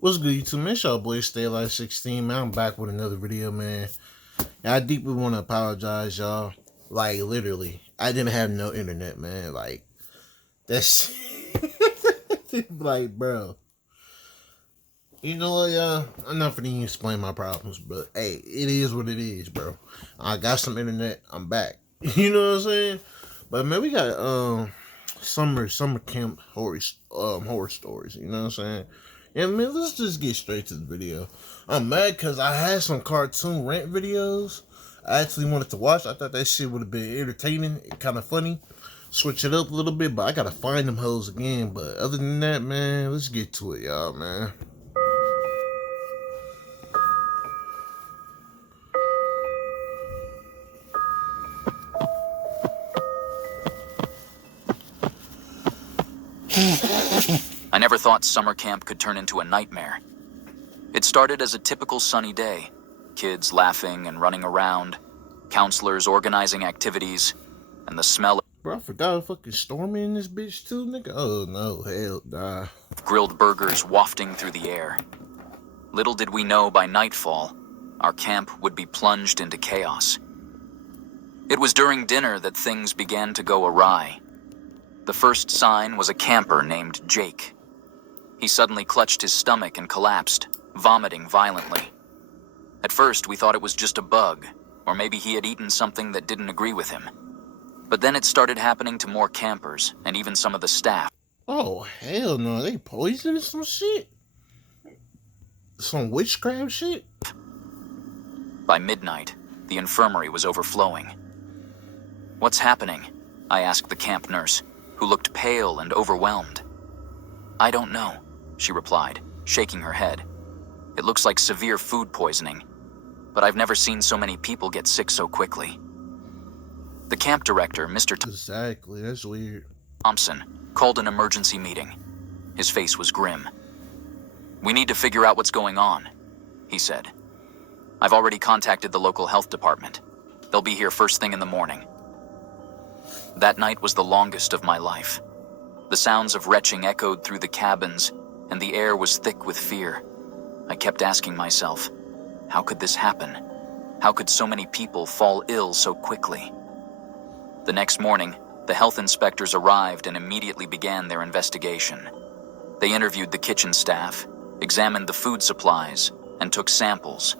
What's good, YouTube, man? It's y'all boy, Stay Alive 16, man. I'm back with another video, man. And I deeply want to apologize, y'all. Like, literally, I didn't have no internet, man. Like, that's... like, bro. You know what, y'all? I'm not finna even explain my problems, but, hey, it is what it is, bro. I got some internet. I'm back. You know what I'm saying? But, man, we got, summer camp horror stories, you know what I'm saying? And man, let's just get straight to the video. I'm mad because I had some cartoon rant videos I actually wanted to watch. I thought that shit would have been entertaining, kind of funny. Switch it up a little bit, but I gotta find them hoes again. But other than that, man, let's get to it, y'all, man. I never thought summer camp could turn into a nightmare. It started as a typical sunny day. Kids laughing and running around, counselors organizing activities, and the smell of Bro, I forgot a fucking stormy in this bitch too, nigga. Oh no, hell nah. grilled burgers wafting through the air. Little did we know by nightfall, our camp would be plunged into chaos. It was during dinner that things began to go awry. The first sign was a camper named Jake. He suddenly clutched his stomach and collapsed, vomiting violently. At first, we thought it was just a bug, or maybe he had eaten something that didn't agree with him. But then it started happening to more campers, and even some of the staff. Oh, hell no, they poisoned some shit? Some witchcraft shit? By midnight, the infirmary was overflowing. "What's happening?" I asked the camp nurse, who looked pale and overwhelmed. "I don't know," she replied, shaking her head. "It looks like severe food poisoning, but I've never seen so many people get sick so quickly." The camp director, Mr. Exactly, that's weird. Thompson, called an emergency meeting. His face was grim. "We need to figure out what's going on," he said. "I've already contacted the local health department. They'll be here first thing in the morning." That night was the longest of my life. The sounds of retching echoed through the cabins, and the air was thick with fear. I kept asking myself, how could this happen? How could so many people fall ill so quickly? The next morning, the health inspectors arrived and immediately began their investigation. They interviewed the kitchen staff, examined the food supplies, and took samples.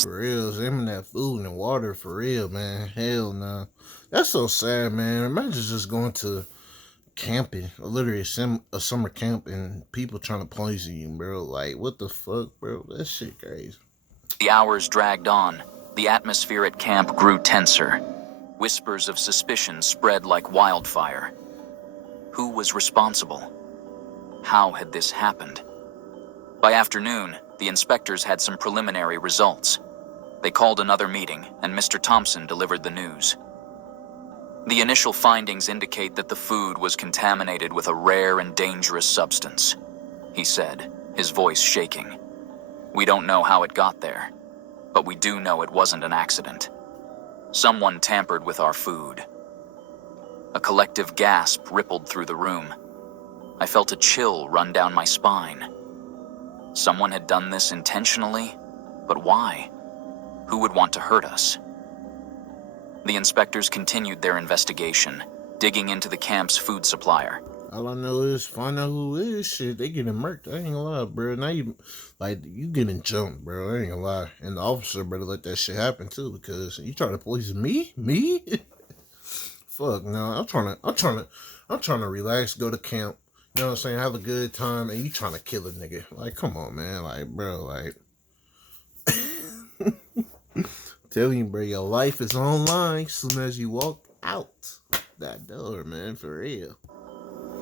For real, examine that food and water for real, man. Hell no. That's so sad, man. Imagine just going to camping, literally a summer camp, and people trying to poison you, bro. Like, what the fuck, bro? That shit crazy. The hours dragged on. The atmosphere at camp grew tenser. Whispers of suspicion spread like wildfire. Who was responsible? How had this happened? By afternoon, the inspectors had some preliminary results. They called another meeting, and Mr. Thompson delivered the news. The initial findings indicate that the food was contaminated with a rare and dangerous substance, he said, his voice shaking. "We don't know how it got there, but we do know it wasn't an accident. Someone tampered with our food." A collective gasp rippled through the room. I felt a chill run down my spine. Someone had done this intentionally, but why? Who would want to hurt us? The inspectors continued their investigation, digging into the camp's food supplier. All I know is find out who it is. Shit, they getting murked. I ain't gonna lie, bro. Now you getting jumped, bro. I ain't gonna lie. And the officer better let that shit happen too, because you trying to poison me? Fuck no. I'm trying to relax, go to camp. You know what I'm saying? Have a good time, and you trying to kill a nigga? Like, come on, man. Like, bro, like. Tell you, bro, your life is online as soon as you walk out that door, man, for real.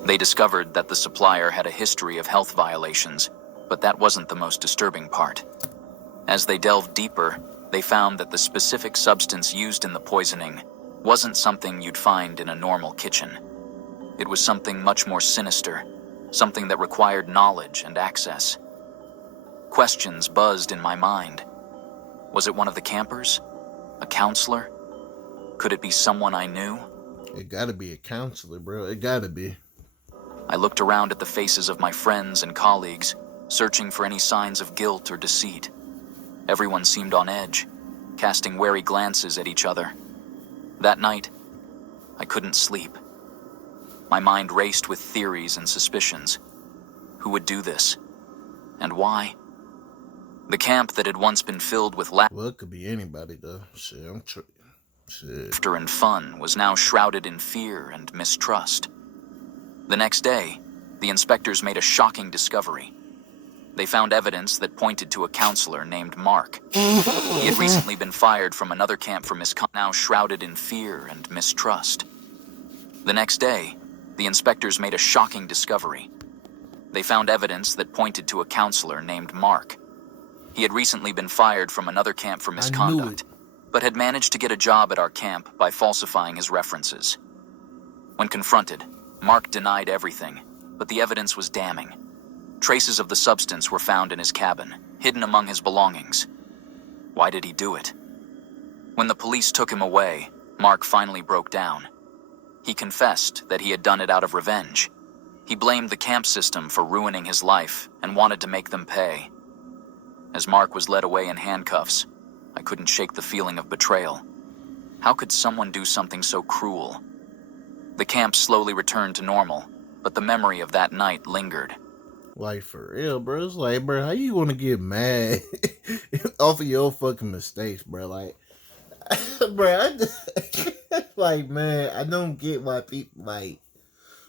They discovered that the supplier had a history of health violations, but that wasn't the most disturbing part. As they delved deeper, they found that the specific substance used in the poisoning wasn't something you'd find in a normal kitchen. It was something much more sinister, something that required knowledge and access. Questions buzzed in my mind. Was it one of the campers? A counselor? Could it be someone I knew? It gotta be a counselor, bro. It gotta be. I looked around at the faces of my friends and colleagues, searching for any signs of guilt or deceit. Everyone seemed on edge, casting wary glances at each other. That night, I couldn't sleep. My mind raced with theories and suspicions. Who would do this? And why? The camp that had once been filled with Well, it could be anybody, though. Shit, Shit. laughter and fun was now shrouded in fear and mistrust. The next day, the inspectors made a shocking discovery. They found evidence that pointed to a counselor named Mark. He had recently been fired from another camp for misconduct, now shrouded in fear and mistrust. The next day, the inspectors made a shocking discovery. They found evidence that pointed to a counselor named Mark. He had recently been fired from another camp for misconduct, but had managed to get a job at our camp by falsifying his references. When confronted, Mark denied everything, but the evidence was damning. Traces of the substance were found in his cabin, hidden among his belongings. Why did he do it? When the police took him away, Mark finally broke down. He confessed that he had done it out of revenge. He blamed the camp system for ruining his life and wanted to make them pay. As Mark was led away in handcuffs, I couldn't shake the feeling of betrayal. How could someone do something so cruel? The camp slowly returned to normal, but the memory of that night lingered. Like, for real, bro. It's like, bro, how you want to get mad off of your fucking mistakes, bro? Like, bro, like, man, I don't get why people, like,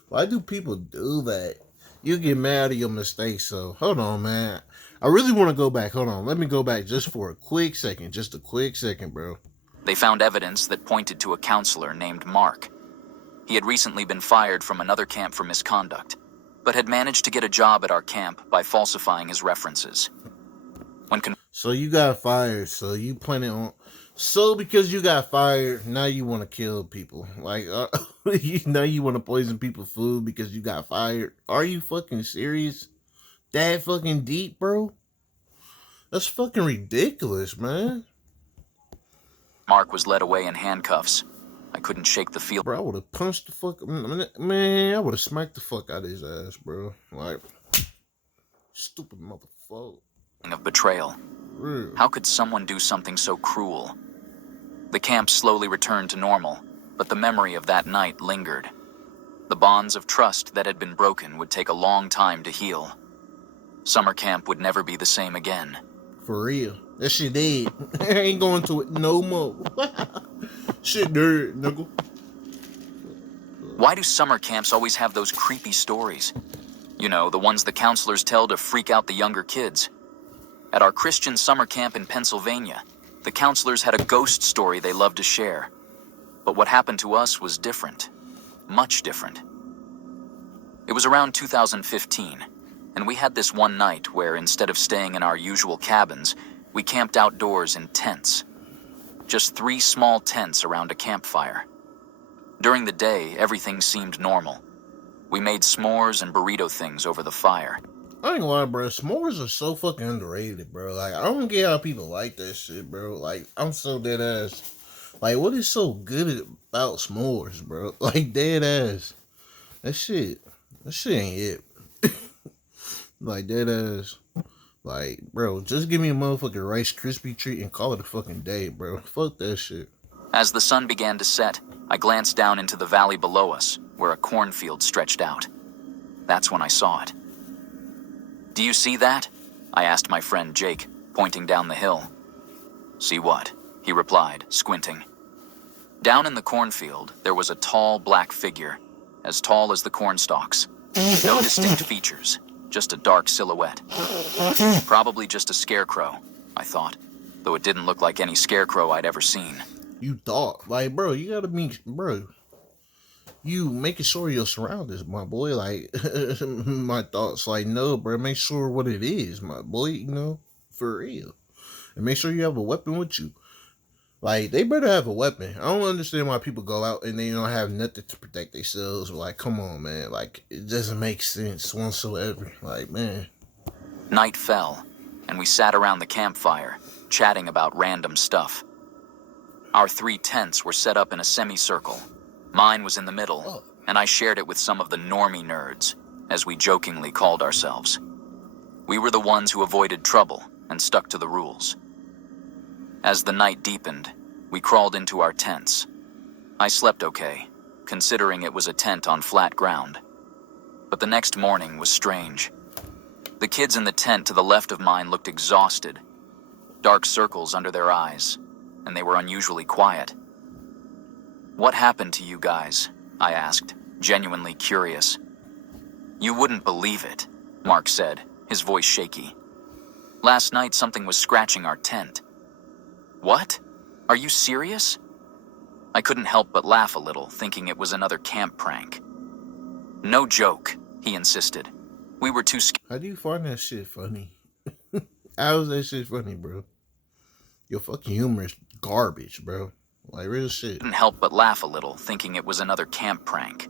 why do people do that? You get mad at your mistakes, so hold on, man. I really want to go back. Hold on. Let me go back just for a quick second. Just a quick second, bro. They found evidence that pointed to a counselor named Mark. He had recently been fired from another camp for misconduct, but had managed to get a job at our camp by falsifying his references. So you got fired, so you planning on... So because you got fired, now you want to kill people. Like, now you want to poison people's food because you got fired. Are you fucking serious? That fucking deep, bro? That's fucking ridiculous, man. Mark was led away in handcuffs. I couldn't shake the feeling. Bro, I would have punched the fuck... Man, I would have smacked the fuck out of his ass, bro. Like, stupid motherfucker. Of betrayal. Real. How could someone do something so cruel? The camp slowly returned to normal, but the memory of that night lingered. The bonds of trust that had been broken would take a long time to heal. Summer camp would never be the same again. For real. That shit dead. I ain't going to it no more. Shit dead, nigga. Why do summer camps always have those creepy stories? You know, the ones the counselors tell to freak out the younger kids. At our Christian summer camp in Pennsylvania, the counselors had a ghost story they loved to share. But what happened to us was different. Much different. It was around 2015, and we had this one night where instead of staying in our usual cabins, we camped outdoors in tents. Just 3 small tents around a campfire. During the day, everything seemed normal. We made s'mores and burrito things over the fire. I ain't gonna lie, bro. S'mores are so fucking underrated, bro. Like, I don't get how people like that shit, bro. Like, I'm so dead ass. Like, what is so good about s'mores, bro? Like, dead ass. That shit ain't it. Like, dead ass. Like, bro, just give me a motherfucking Rice Krispie treat and call it a fucking day, bro. Fuck that shit. As the sun began to set, I glanced down into the valley below us, where a cornfield stretched out. That's when I saw it. Do you see that? I asked my friend Jake, pointing down the hill. See what? He replied, squinting. Down in the cornfield, there was a tall black figure, as tall as the cornstalks. No distinct features, just a dark silhouette. Probably just a scarecrow, I thought, though it didn't look like any scarecrow I'd ever seen. You thought? Like, bro, you gotta be... Bro, you making sure your surroundings, my boy. Like, my thoughts, like, no, bro, make sure what it is, my boy, you know, for real. And make sure you have a weapon with you. Like, they better have a weapon. I don't understand why people go out and they don't have nothing to protect themselves. Like, come on, man. Like, it doesn't make sense whatsoever. Like, man. Night fell, and we sat around the campfire, chatting about random stuff. Our 3 tents were set up in a semicircle. Mine was in the middle, and I shared it with some of the normie nerds, as we jokingly called ourselves. We were the ones who avoided trouble and stuck to the rules. As the night deepened, we crawled into our tents. I slept okay, considering it was a tent on flat ground. But the next morning was strange. The kids in the tent to the left of mine looked exhausted, dark circles under their eyes, and they were unusually quiet. "What happened to you guys?" I asked, genuinely curious. "You wouldn't believe it," Mark said, his voice shaky. "Last night something was scratching our tent." "What? Are you serious?" I couldn't help but laugh a little, thinking it was another camp prank. "No joke," he insisted. "We were too scared." How do you find that shit funny? How is that shit funny, bro? Your fucking humor is garbage, bro. Like, real shit. Couldn't help but laugh a little, thinking it was another camp prank.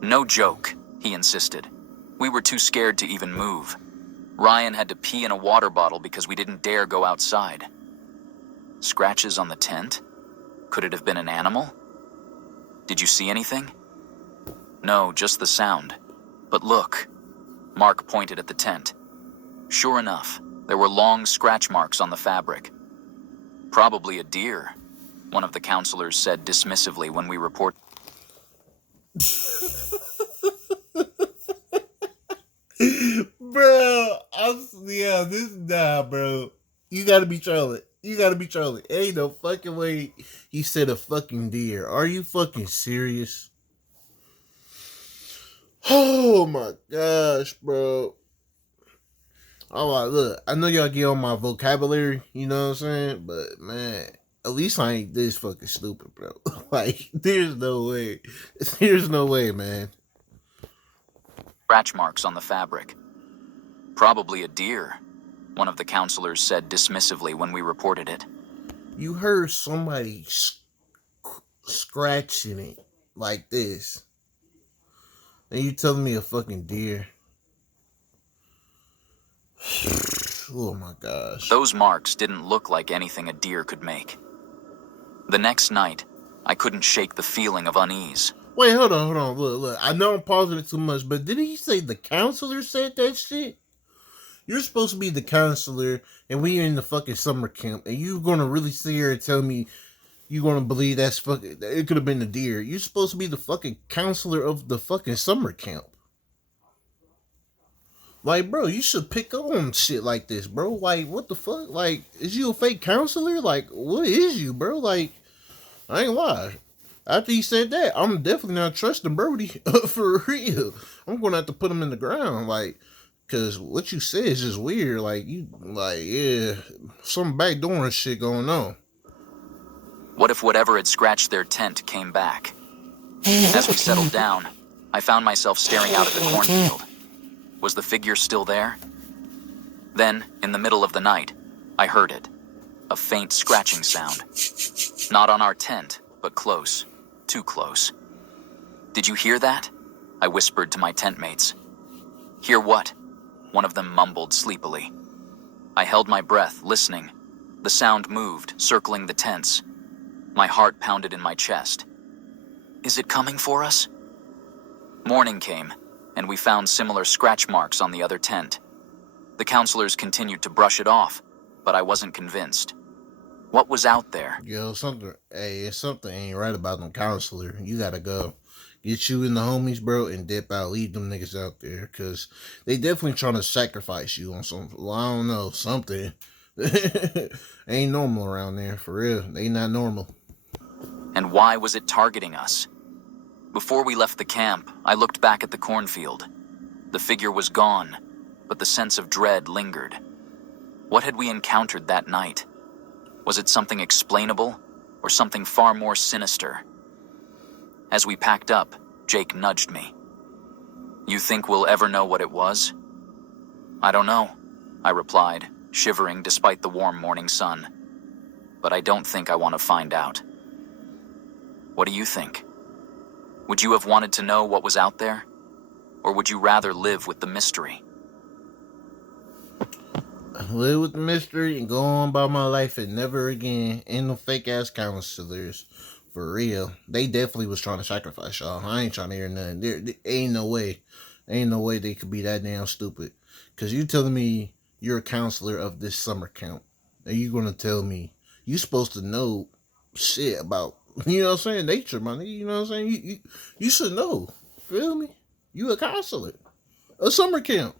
"No joke," he insisted. "We were too scared to even move. Ryan had to pee in a water bottle because we didn't dare go outside." Scratches on the tent? Could it have been an animal? "Did you see anything?" "No, just the sound. But look." Mark pointed at the tent. Sure enough, there were long scratch marks on the fabric. "Probably a deer," one of the counselors said dismissively when we reported. Bro, bro. You gotta be trolling. You gotta be trolling. Ain't no fucking way he said a fucking deer. Are you fucking serious? Oh my gosh, bro. I'm like, look, I know y'all get on my vocabulary, you know what I'm saying? But man, at least I ain't this fucking stupid, bro. Like, there's no way. There's no way, man. Scratch marks on the fabric. "Probably a deer," one of the counselors said dismissively when we reported it. You heard somebody scratching it like this, and you telling me a fucking deer? Oh my gosh. Those marks didn't look like anything a deer could make. The next night, I couldn't shake the feeling of unease. Wait, hold on. Look. I know I'm pausing it too much, but didn't he say the counselor said that shit? You're supposed to be the counselor, and we in the fucking summer camp, and you gonna really sit here and tell me you gonna believe that's fucking, it could have been a deer? You're supposed to be the fucking counselor of the fucking summer camp. Like, bro, you should pick up on shit like this, bro. Like, what the fuck? Like, is you a fake counselor? Like, what is you, bro? Like, I ain't lie. After he said that, I'm definitely not trusting Brody for real. I'm gonna have to put him in the ground, like, cause what you said is just weird. Like, yeah, some backdooring shit going on. What if whatever had scratched their tent came back? As we settled down, I found myself staring out at the cornfield. Was the figure still there? Then, in the middle of the night, I heard it. A faint scratching sound. Not on our tent, but close. Too close. "Did you hear that?" I whispered to my tent mates. "Hear what?" one of them mumbled sleepily. I held my breath, listening. The sound moved, circling the tents. My heart pounded in my chest. Is it coming for us? Morning came, and we found similar scratch marks on the other tent. The counselors continued to brush it off, but I wasn't convinced. What was out there? Yo, something ain't right about them counselor. You gotta go. Get you and the homies, bro, and dip out. Leave them niggas out there, cause they definitely trying to sacrifice you on some, well, I don't know, something. Ain't normal around there, for real. They not normal. And why was it targeting us? Before we left the camp, I looked back at the cornfield. The figure was gone, but the sense of dread lingered. What had we encountered that night? Was it something explainable, or something far more sinister? As we packed up, Jake nudged me. "You think we'll ever know what it was?" "I don't know," I replied, shivering despite the warm morning sun. "But I don't think I want to find out." What do you think? Would you have wanted to know what was out there? Or would you rather live with the mystery? Live with the mystery and go on about my life and never again. Ain't no fake ass counselors. For real. They definitely was trying to sacrifice y'all. I ain't trying to hear nothing. There ain't no way. Ain't no way they could be that damn stupid. Because you telling me you're a counselor of this summer camp, and you gonna tell me you supposed to know shit about, you know what I'm saying, nature, my nigga. You know what I'm saying? You should know. Feel me? You a counselor, a summer camp,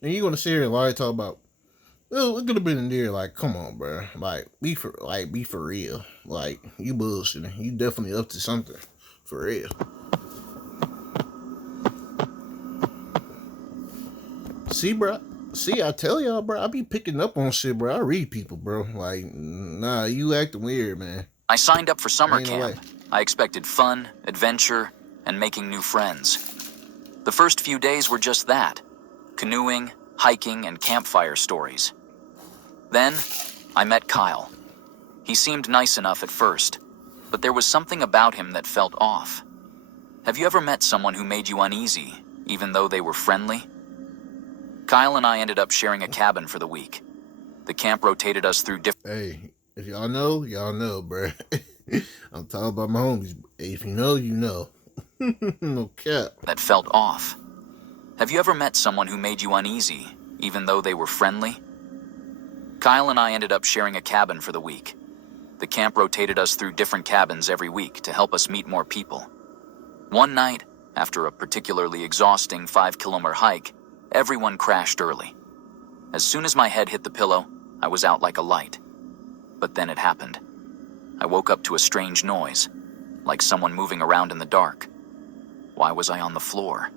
and you gonna sit here and lie talk about. Well, it could have been in there. Like, come on, bro. Like, be for real. Like, you bullshitting. You definitely up to something, for real. See, bro. See, I tell y'all, bro. I be picking up on shit, bro. I read people, bro. Like, nah, you acting weird, man. I signed up for summer Ain't no way. camp. I expected fun, adventure, and making new friends. The first few days were just that: canoeing, hiking, and campfire stories. Then, I met Kyle. He seemed nice enough at first, but there was something about him that felt off. Have you ever met someone who made you uneasy, even though they were friendly? Kyle and I ended up sharing a cabin for the week. The camp rotated us through different... Hey, if y'all know, bro. I'm talking about my homies. If you know, you know. No cap. That felt off. Have you ever met someone who made you uneasy, even though they were friendly? Kyle and I ended up sharing a cabin for the week. The camp rotated us through different cabins every week to help us meet more people. One night, after a particularly exhausting 5-kilometer hike, everyone crashed early. As soon as my head hit the pillow, I was out like a light. But then it happened. I woke up to a strange noise, like someone moving around in the dark. Why was I on the floor?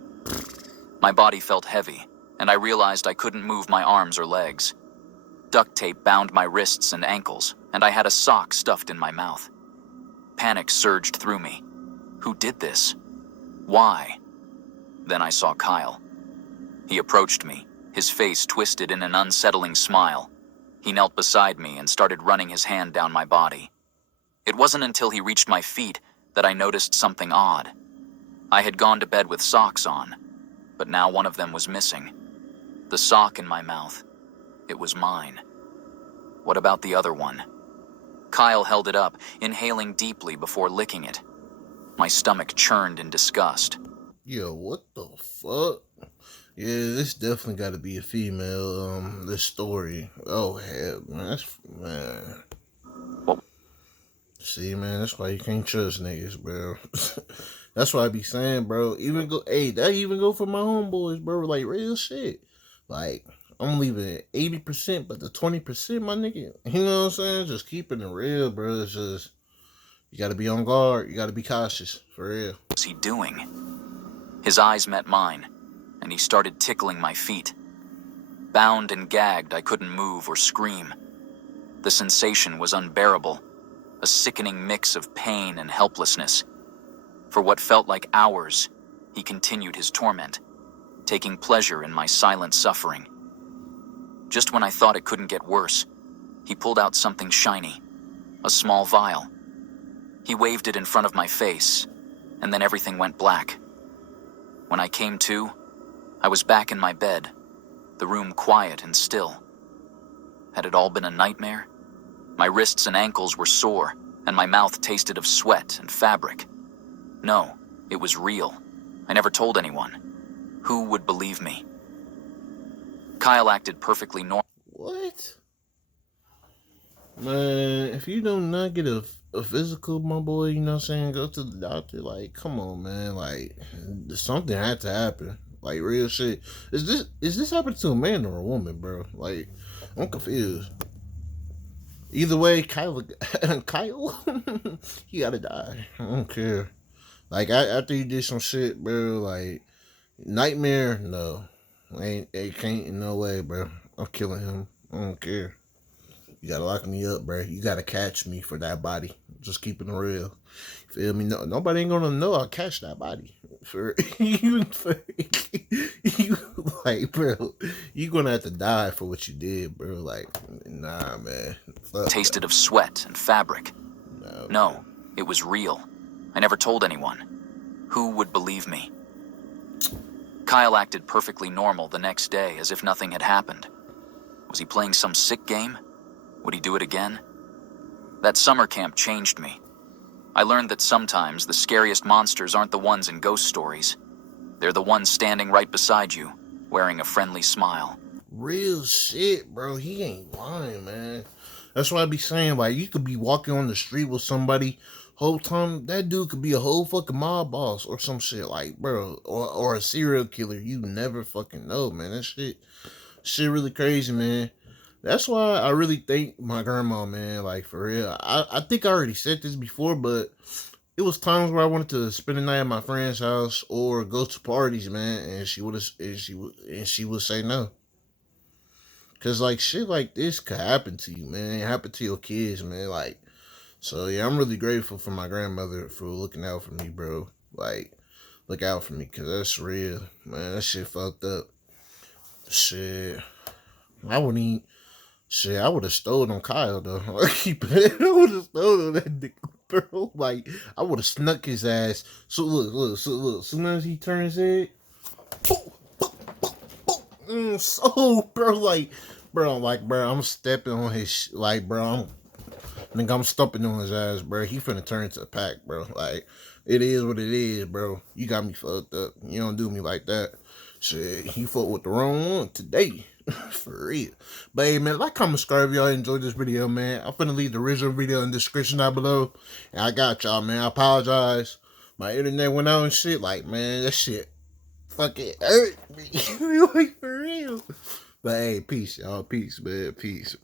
My body felt heavy, and I realized I couldn't move my arms or legs. Duct tape bound my wrists and ankles, and I had a sock stuffed in my mouth. Panic surged through me. Who did this? Why? Then I saw Kyle. He approached me, his face twisted in an unsettling smile. He knelt beside me and started running his hand down my body. It wasn't until he reached my feet that I noticed something odd. I had gone to bed with socks on, but now one of them was missing. The sock in my mouth. It was mine. What about the other one? Kyle held it up, inhaling deeply before licking it. My stomach churned in disgust. Yo, what the fuck? Yeah, this definitely got to be a female. This story. Oh hell, man, man. What? See, man, that's why you can't trust niggas, bro. That's why I be saying, bro. That even go for my homeboys, bro. Like real shit. Like I'm leaving 80%, but the 20%, my nigga. You know what I'm saying? Just keeping it real, bro. It's just you got to be on guard. You got to be cautious, for real. What was he doing? His eyes met mine, and he started tickling my feet. Bound and gagged, I couldn't move or scream. The sensation was unbearable, a sickening mix of pain and helplessness. For what felt like hours, he continued his torment, taking pleasure in my silent suffering. Just when I thought it couldn't get worse, he pulled out something shiny, a small vial. He waved it in front of my face, and then everything went black. When I came to, I was back in my bed, the room quiet and still. Had it all been a nightmare? My wrists and ankles were sore, and my mouth tasted of sweat and fabric. No, it was real. I never told anyone. Who would believe me? Kyle acted perfectly normal. What? Man, if you do not get a physical, my boy, you know what I'm saying, go to the doctor. Like, come on, man. Like, something had to happen. Like, real shit. Is this happening to a man or a woman, bro? Like, I'm confused. Either way, Kyle, he gotta die. I don't care. Like, after he did some shit, bro, like, nightmare, no. It can't in no way, bro. I'm killing him. I don't care. You gotta lock me up, bro. You gotta catch me for that body. Just keeping it real. Feel me? No, nobody ain't gonna know I'll catch that body. For you, like, bro, you gonna have to die for what you did, bro. Like, nah, man. Fuck Tasted that. of sweat and fabric. No. No, it was real. I never told anyone. Who would believe me? Kyle acted perfectly normal the next day, as if nothing had happened. Was he playing some sick game? Would he do it again? That summer camp changed me. I learned that sometimes the scariest monsters aren't the ones in ghost stories. They're the ones standing right beside you, wearing a friendly smile. Real shit, bro. He ain't lying, man. That's why I be saying, like, you could be walking on the street with somebody, whole time that dude could be a whole fucking mob boss or some shit, like, bro, or a serial killer. You never fucking know, man. That shit really crazy, man. That's why I really thank my grandma, man. Like, for real. I think I already said this before, but it was times where I wanted to spend the night at my friend's house or go to parties, man, and she would say no. Cause like shit like this could happen to you, man. It happen to your kids, man. Like, so yeah, I'm really grateful for my grandmother for looking out for me, bro. Like, look out for me, cause that's real, man. That shit fucked up. Shit, I wouldn't even. Shit, I would have stolen on Kyle though. I would have stolen that nigga, bro. Like, I would have snuck his ass. So look. Soon as he turns it, so bro, I'm stepping on his like, bro, I'm stomping on his ass, bro. He finna turn to a pack, bro. Like, it is what it is, bro. You got me fucked up. You don't do me like that. Shit, he fought with the wrong one today. For real. But hey, man, like, comment, subscribe if y'all enjoyed this video, man. I'm finna leave the original video in the description down below. And I got y'all, man. I apologize. My internet went out and shit. Like, man, that shit fucking hurt me. Like, for real. But hey, peace, y'all. Peace, man. Peace.